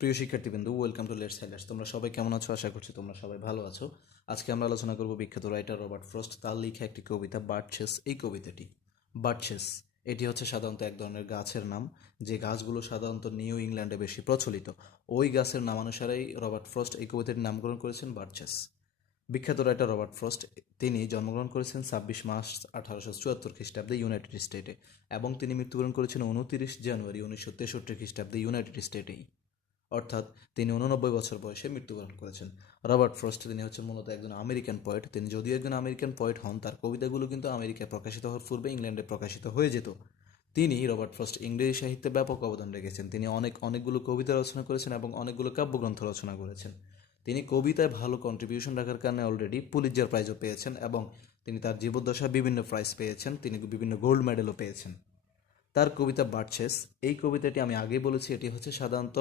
প্রিয় শিক্ষার্থীবৃন্দ, welcome to let's highlights. তোমরা সবাই কেমন আছো? আশা করছি তোমরা সবাই ভালো আছো। আজকে আমরা আলোচনা করব বিখ্যাত রাইটার রবার্ট ফ্রস্ট তার লেখা একটি কবিতা বার্চেস। এই কবিতাটি বার্চেস, এটি হচ্ছে সাধারণত এক ধরনের গাছের নাম, যে গাছগুলো সাধারণত নিউ ইংল্যান্ডে বেশি প্রচলিত। ওই গাছের নামানুসারেই রবার্ট ফ্রস্ট এই কবিতাটির নামকরণ করেছেন বার্চেস। বিখ্যাত রাইটার রবার্ট ফ্রস্ট তিনি জন্মগ্রহণ করেছেন 26 মার্চ 1874 খ্রিস্টাব্দে ইউনাইটেড স্টেটে, এবং তিনি মৃত্যুবরণ করেছেন 29 জানুয়ারি 1963 খ্রিস্টাব্দে ইউনাইটেড স্টেটেই, অর্থাৎ তিনি 89 বছর বয়সে মৃত্যুবরণ করেছেন। রবার্ট ফ্রস্ট তিনি হচ্ছেন মূলত একজন আমেরিকান পোয়েট। তিনি যদিও একজন আমেরিকান পোয়েট হন, তার কবিতাগুলো কিন্তু আমেরিকায় প্রকাশিত হওয়ার পূর্বে ইংল্যান্ডে প্রকাশিত হয়ে যেত। তিনি রবার্ট ফ্রস্ট ইংরেজি সাহিত্যে ব্যাপক অবদান রেখেছেন। তিনি অনেকগুলো কবিতা রচনা করেছেন এবং অনেকগুলো কাব্যগ্রন্থ রচনা করেছেন। তিনি কবিতায় ভালো কন্ট্রিবিউশন রাখার কারণে অলরেডি পুলিৎজার প্রাইজও পেয়েছেন, এবং তিনি তার জীবদ্দশায় বিভিন্ন প্রাইজ পেয়েছেন, তিনি বিভিন্ন গোল্ড মেডেলও পেয়েছেন। তার কবিতা বার্চেস, এই কবিতাটি আমি আগেই বলেছি, এটি হচ্ছে সাধারণত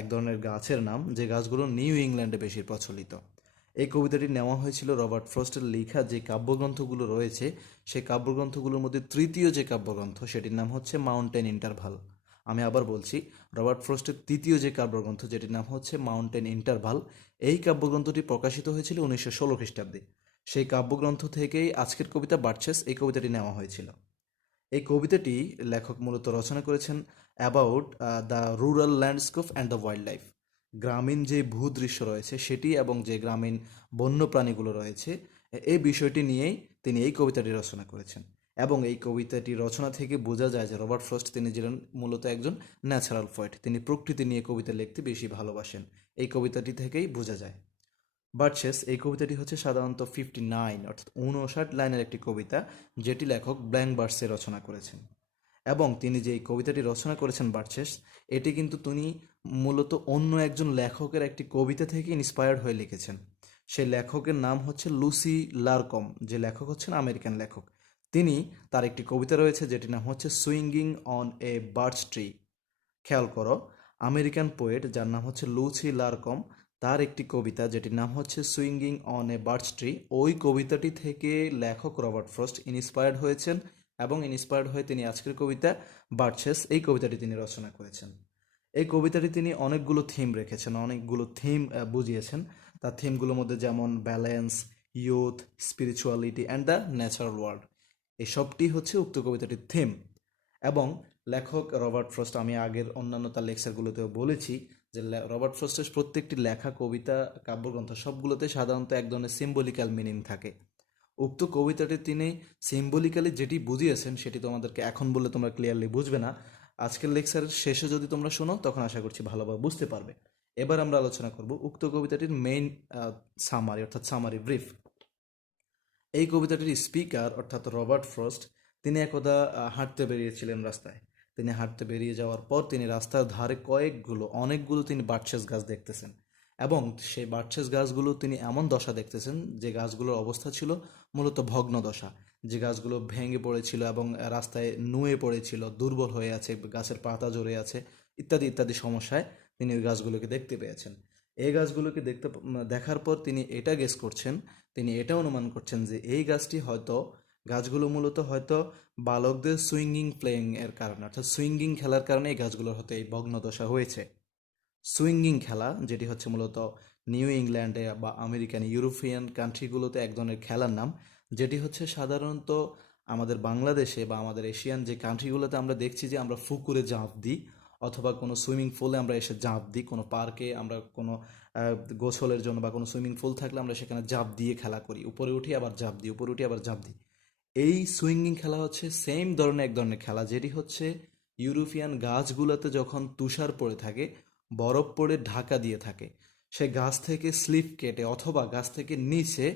এক ধরনের গাছের নাম, যে গাছগুলো নিউ ইংল্যান্ডে বেশি প্রচলিত। এই কবিতাটি নেওয়া হয়েছিল রবার্ট ফ্রস্টের লেখা যে কাব্যগ্রন্থগুলো রয়েছে, সেই কাব্যগ্রন্থগুলোর মধ্যে তৃতীয় যে কাব্যগ্রন্থ সেটির নাম হচ্ছে মাউন্টেন ইন্টারভাল। আমি আবার বলছি, রবার্ট ফ্রস্টের তৃতীয় যে কাব্যগ্রন্থ যেটির নাম হচ্ছে মাউন্টেন ইন্টারভাল, এই কাব্যগ্রন্থটি প্রকাশিত হয়েছিল 1916 খ্রিস্টাব্দে। সেই কাব্যগ্রন্থ থেকেই আজকের কবিতা বার্চেস, এই কবিতাটি নেওয়া হয়েছিল। এই কবিতাটি লেখক মূলত রচনা করেছেন about the rural landscape and the wild life. গ্রামীণ যে ভূদৃশ্য রয়েছে সেটি এবং যে গ্রামীণ বন্য প্রাণীগুলো রয়েছে, এই বিষয়টি নিয়েই তিনি এই কবিতাটি রচনা করেছেন। এবং এই কবিতাটি রচনা থেকে বোঝা যায় যে রবার্ট ফ্রস্ট তিনি ছিলেন মূলত একজন ন্যাচারাল পোয়েট। তিনি প্রকৃতি নিয়ে কবিতা লিখতে বেশি ভালোবাসেন, এই কবিতাটি থেকেই বোঝা যায়। বার্চেস, এই কবিতাটি হচ্ছে সাধারণত 59 অর্থাৎ 59 লাইনের একটি কবিতা, যেটি লেখক ব্ল্যাঙ্ক ভার্সে রচনা করেছেন। এবং তিনি যে এই কবিতাটি রচনা করেছেন বার্চেস, এটি কিন্তু তিনি মূলত অন্য একজন লেখকের একটি কবিতা থেকে ইন্সপায়ার্ড হয়ে লিখেছেন। সেই লেখকের নাম হচ্ছে লুসি লারকম, যে লেখক হচ্ছেন আমেরিকান লেখক। তিনি, তার একটি কবিতা রয়েছে যেটির নাম হচ্ছে swinging on a birch tree. খেয়াল করো, আমেরিকান পোয়েট যার নাম হচ্ছে লুসি লারকম, তার একটি কবিতা যেটির নাম হচ্ছে swinging on a birch tree, ওই কবিতাটি থেকে লেখক রবার্ট ফ্রস্ট ইন্সপায়ার্ড হয়েছেন, এবং ইন্সপায়ার্ড হয়ে তিনি আজকের কবিতা বার্চেস, এই কবিতাটি তিনি রচনা করেছেন। এই কবিতাটি তিনি অনেকগুলো থিম রেখেছেন, অনেকগুলো থিম বুঝিয়েছেন। তার থিমগুলোর মধ্যে যেমন balance, youth, spirituality and the natural world, এসবটি হচ্ছে উক্ত কবিতাটির থিম। এবং লেখক রবার্ট ফ্রস্ট, আমি আগের অন্যান্য তার লেকচারগুলোতেও বলেছি যে রবার্ট ফ্রস্টের প্রত্যেকটি লেখা কবিতা, কাব্যগ্রন্থ সবগুলোতে সাধারণত এক ধরনের সিম্বলিক্যাল মিনিং থাকে। উক্ত কবিতাটি তিনি সিম্বলিক্যালি যেটি বুঝিয়েছেন সেটি তোমাদেরকে এখন বললে তোমরা ক্লিয়ারলি বুঝবে না। আজকের লেকচারের শেষে যদি তোমরা শোনো তখন আশা করছি ভালোভাবে বুঝতে পারবে। এবার আমরা আলোচনা করব উক্ত কবিতাটির মেইন সামারি অর্থাৎ সামারি ব্রিফ। এই কবিতাটির স্পিকার অর্থাৎ রবার্ট ফ্রস্ট, তিনি একদা হাঁটতে বেরিয়েছিলেন রাস্তায়। তিনি হাঁটতে বেরিয়ে যাওয়ার পর তিনি রাস্তার ধারে অনেকগুলো তিনি বার্চেস গাছ দেখতেছেন, এবং সেই বার্চেস গাছগুলো তিনি এমন দশা দেখতেছেন যে গাছগুলোর অবস্থা ছিল মূলত ভগ্ন দশা, যে গাছগুলো ভেঙে পড়েছিল এবং রাস্তায় নুয়ে পড়েছিল, দুর্বল হয়ে আছে, গাছের পাতা ঝরে আছে, ইত্যাদি ইত্যাদি সমস্যায় তিনি ওই গাছগুলোকে দেখতে পেয়েছেন। এই গাছগুলোকে দেখার পর তিনি এটা গেস করছেন, তিনি এটা অনুমান করছেন যে এই গাছগুলো মূলত হয়তো বালকদের সুইঙ্গিং প্লেয়িং এর কারণে, অর্থাৎ সুইঙ্গিং খেলার কারণে এই গাছগুলোর হয়তো এই ভগ্নদশা হয়েছে। সুইঙ্গিং খেলা, যেটি হচ্ছে মূলত নিউ ইংল্যান্ডে বা আমেরিকান ইউরোপিয়ান কান্ট্রিগুলোতে এক ধরনের খেলার নাম, যেটি হচ্ছে সাধারণত আমাদের বাংলাদেশে বা আমাদের এশিয়ান যে কান্ট্রিগুলোতে আমরা দেখছি যে আমরা পুকুরে ঝাঁপ দিই, অথবা কোনো সুইমিং পুলে আমরা এসে ঝাঁপ দিই, কোনো পার্কে আমরা কোনো গোসলের জন্য বা কোনো সুইমিং পুল থাকলে আমরা সেখানে ঝাঁপ দিয়ে খেলা করি, উপরে উঠি আবার ঝাঁপ দিই, উপরে উঠি আবার ঝাঁপ দিই। এই সুইঙ্গিং খেলা হচ্ছে সেম ধরনের এক ধরনের খেলা, যেটি হচ্ছে ইউরোপিয়ান গাছগুলোতে যখন তুষার পড়ে থাকে, বরফ পড়ে ঢাকা দিয়ে থাকে, সে গাছ থেকে স্লিপ কেটে অথবা গাছ থেকে নিচে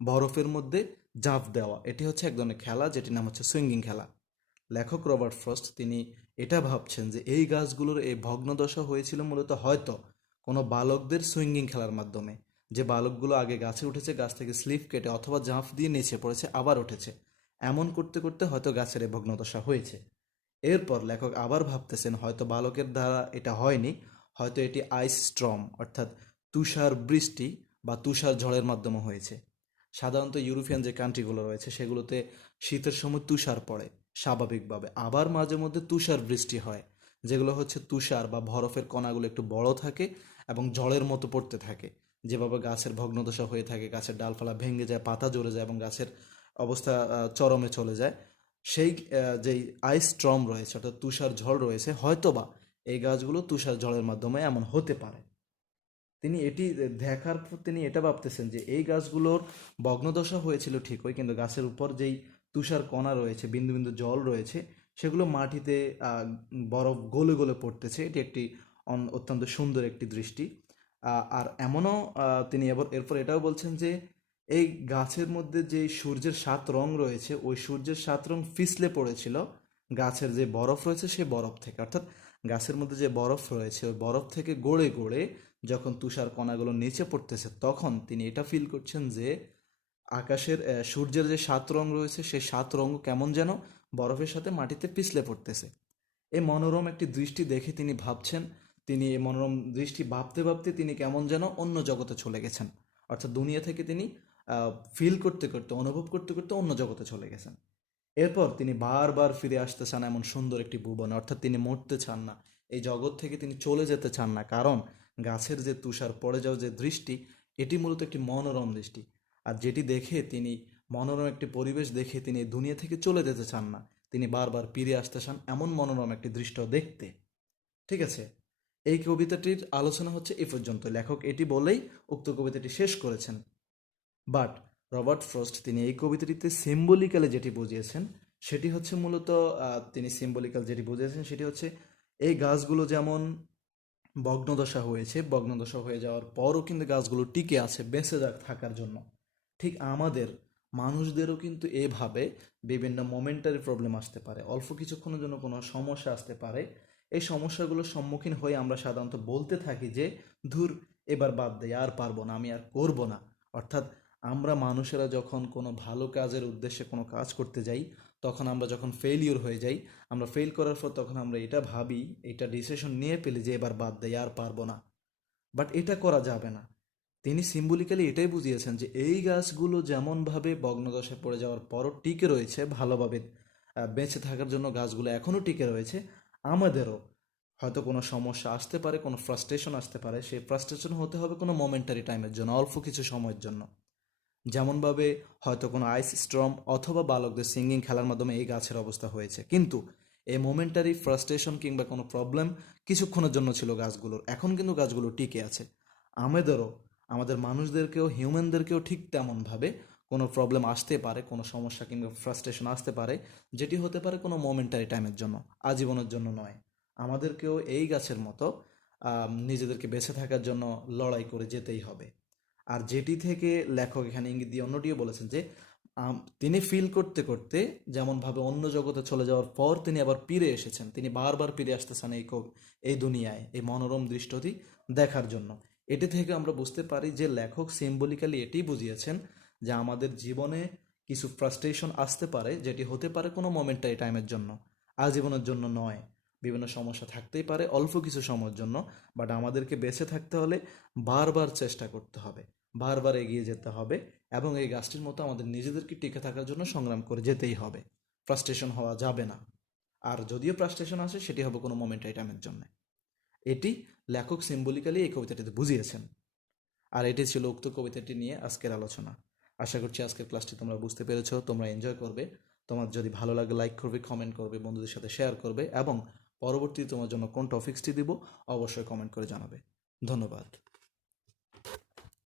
বরফের মধ্যে ঝাঁপ দেওয়া, এটি হচ্ছে এক ধরনের খেলা যেটির নাম হচ্ছে সুইঙ্গিং খেলা। লেখক রবার্ট ফ্রস্ট তিনি এটা ভাবছেন যে এই গাছগুলোর এই ভগ্নদশা হয়েছিল মূলত হয়তো কোনো বালকদের সুইঙ্গিং খেলার মাধ্যমে, যে বালকগুলো আগে গাছে উঠেছে, গাছ থেকে স্লিপ কেটে অথবা ঝাঁপ দিয়ে নিচে পড়েছে আবার উঠেছে, এমন করতে করতে হয়তো গাছের এই ভগ্নদশা হয়েছে। এরপর লেখক আবার ভাবতেছেন হয়তো বালকের দ্বারা এটা হয়নি, হয়তো এটি আইস স্ট্রম অর্থাৎ তুষার বৃষ্টি বা তুষার ঝড়ের মাধ্যমে হয়েছে। সাধারণত ইউরোপিয়ান যে কান্ট্রিগুলো রয়েছে সেগুলোতে শীতের সময় তুষার পড়ে স্বাভাবিকভাবে, আবার মাঝে মধ্যে তুষার বৃষ্টি হয়, যেগুলো হচ্ছে তুষার বা বরফের কণাগুলো একটু বড় থাকে এবং জলের মতো পড়তে থাকে, যেভাবে গাছের ভগ্নদশা হয়ে থাকে, গাছের ডালপালা ভেঙে যায়, পাতা ঝরে যায় এবং গাছের অবস্থা চরমে চলে যায়। সেই যেই আইস স্টর্ম রয়েছে অর্থাৎ তুষার ঝড় রয়েছে, হয়তোবা এই গাছগুলো তুষার ঝড়ের মাধ্যমে এমন হতে পারে। তিনি এটি দেখার পর তিনি এটা ভাবতেছেন যে এই গাছগুলোর ভগ্নদশা হয়েছিল ঠিকই, কিন্তু গাছের উপর যেই তুষার কণা রয়েছে, বিন্দু বিন্দু জল রয়েছে, সেগুলো মাটিতে বরফ গলে গলে পড়তেছে। এটি একটি অত্যন্ত সুন্দর একটি দৃষ্টি। আর এমনও তিনি এরপর এটাও বলছেন যে এই গাছের মধ্যে যে সূর্যের 7 রং রয়েছে, ওই সূর্যের 7 রং ফিসলে পড়েছিল গাছের যে বরফ রয়েছে সেই বরফ থেকে। অর্থাৎ গাছের মধ্যে যে বরফ রয়েছে ওই বরফ থেকে গড়ে গড়ে যখন তুষার কণাগুলো নিচে পড়তেছে, তখন তিনি এটা ফিল করছেন যে আকাশের সূর্যের যে 7 রং রয়েছে সেই 7 রং কেমন যেন বরফের সাথে মাটিতে পিছলে পড়তেছে। এই মনোরম একটি দৃষ্টি দেখে তিনি ভাবছেন, তিনি এই মনোরম দৃষ্টি ভাবতে ভাবতে তিনি কেমন যেন অন্য জগতে চলে গেছেন। অর্থাৎ দুনিয়া থেকে তিনি ফিল করতে করতে, অনুভব করতে করতে অন্য জগতে চলে গেছেন। এরপর তিনি বারবার ফিরে আসতে চান এমন সুন্দর একটি ভুবনে, অর্থাৎ তিনি মরতে চান না, এই জগৎ থেকে তিনি চলে যেতে চান না, কারণ গাছের যে তুষার পড়ে যাওয়া যে দৃষ্টি, এটি মূলত একটি মনোরম দৃষ্টি। আর যেটি দেখে তিনি, মনোরম একটি পরিবেশ দেখে তিনি এই দুনিয়া থেকে চলে যেতে চান না, তিনি বারবার ফিরে আসতে চান এমন মনোরম একটি দৃশ্য দেখতে। ঠিক আছে, এই কবিতাটির আলোচনা হচ্ছে এ পর্যন্ত। লেখক এটি বলেই উক্ত কবিতাটি শেষ করেছেন। বাট রবার্ট ফ্রস্ট তিনি এই কবিতাটিতে সিম্বলিক্যালে যেটি বুঝিয়েছেন সেটি হচ্ছে মূলত তিনি সিম্বলিক্যাল যেটি বুঝিয়েছেন সেটি হচ্ছে এই গাছগুলো যেমন ভগ্নদশা হয়েছে, ভগ্নদশা হয়ে যাওয়ার পরও কিন্তু গাছগুলো টিকে আছে বেঁচে থাকার জন্য, ঠিক আমাদের মানুষদেরও কিন্তু এভাবে বিভিন্ন মোমেন্টারি প্রবলেম আসতে পারে, অল্প কিছুক্ষণের জন্য কোনো সমস্যা আসতে পারে। এই সমস্যাগুলোর সম্মুখীন হয়ে আমরা সাধারণত বলতে থাকি যে ধুর, এবার বাদ দেয়, আর পারবো না, আমি আর করব না। অর্থাৎ আমরা মানুষেরা যখন কোনো ভালো কাজের উদ্দেশ্যে কোনো কাজ করতে যাই, তখন আমরা যখন ফেইলিওর হয়ে যাই, আমরা ফেল করার পর তখন আমরা এটা ভাবি, এটা ডিসিশন নিয়ে ফেলি যে এবার বাদ দেয়, আর পারবো না। বাট এটা করা যাবে না। তিনি সিম্বলিক্যালি এটাই বুঝিয়েছেন যে এই গাছগুলো যেমনভাবে ভগ্নদশায় পড়ে যাওয়ার পরও টিকে রয়েছে, ভালোভাবে বেঁচে থাকার জন্য গাছগুলো এখনও টিকে রয়েছে, আমাদেরও হয়তো কোনো সমস্যা আসতে পারে, কোনো ফ্রাস্ট্রেশন আসতে পারে, সেই ফ্রাস্ট্রেশন হতে হবে কোনো মোমেন্টারি টাইমের জন্য, অল্প কিছু সময়ের জন্য। যেমনভাবে হয়তো কোনো আইস স্টর্ম অথবা বালকদের সিঙ্গিং খেলার মাধ্যমে এই গাছের অবস্থা হয়েছে, কিন্তু এই মোমেন্টারি ফ্রাস্ট্রেশন কিংবা কোনো প্রবলেম কিছুক্ষণের জন্য ছিল গাছগুলোর, এখন কিন্তু গাছগুলো টিকে আছে। আমাদেরও, আমাদের মানুষদেরকেও, হিউম্যানদেরকেও ঠিক তেমনভাবে কোনো প্রবলেম আসতে পারে, কোনো সমস্যা কিংবা ফ্রাস্ট্রেশন আসতে পারে, যেটি হতে পারে কোনো মোমেন্টারি টাইমের জন্য, আজীবনের জন্য নয়। আমাদেরকেও এই গাছের মতো নিজেদেরকে বেঁচে থাকার জন্য লড়াই করে যেতেই হবে। আর যেটি থেকে লেখক এখানে ইঙ্গিত দিয়ে অন্যটিও বলেছেন যে তিনি ফিল করতে করতে যেমনভাবে অন্য জগতে চলে যাওয়ার পর তিনি আবার ফিরে এসেছেন, তিনি বারবার ফিরে আসতেছেন এই দুনিয়ায় এই মনোরম দৃশ্যটি দেখার জন্য। এটি থেকে আমরা বুঝতে পারি যে লেখক সিম্বলিক্যালি এটি বুঝিয়েছেন যে আমাদের জীবনে কিছু ফ্রাস্ট্রেশন আসতে পারে, যেটি হতে পারে কোনো মোমেন্টারি টাইমের জন্য, আজীবনের জন্য নয়। বিভিন্ন সমস্যা থাকতেই পারে অল্প কিছু সময়ের জন্য, বাট আমাদেরকে বেঁচে থাকতে হলে বারবার চেষ্টা করতে হবে, বারবার এগিয়ে যেতে হবে এবং এই গাছটির মতো আমাদের নিজেদেরকে টিকে থাকার জন্য সংগ্রাম করে যেতেই হবে। ফ্রাস্ট্রেশন হওয়া যাবে না। আর যদিও ফ্রাস্ট্রেশন আসে সেটি হবে কোনো মোমেন্টারি টাইমের জন্য। এটি লেখক সিম্বলিক্যালি এই কবিতাটিতে বুঝিয়েছেন। আর এটি ছিল উক্ত কবিতাটি নিয়ে আজকের আলোচনা। আশা করছি আজকের ক্লাসটি তোমরা বুঝতে পেরেছো, তোমরা এনজয় করবে। তোমার যদি ভালো লাগে লাইক করবে, কমেন্ট করবে, বন্ধুদের সাথে শেয়ার করবে এবং পরবর্তীতে তোমার জন্য কোন টপিক্সটি দিব অবশ্যই কমেন্ট করে জানাবে। ধন্যবাদ।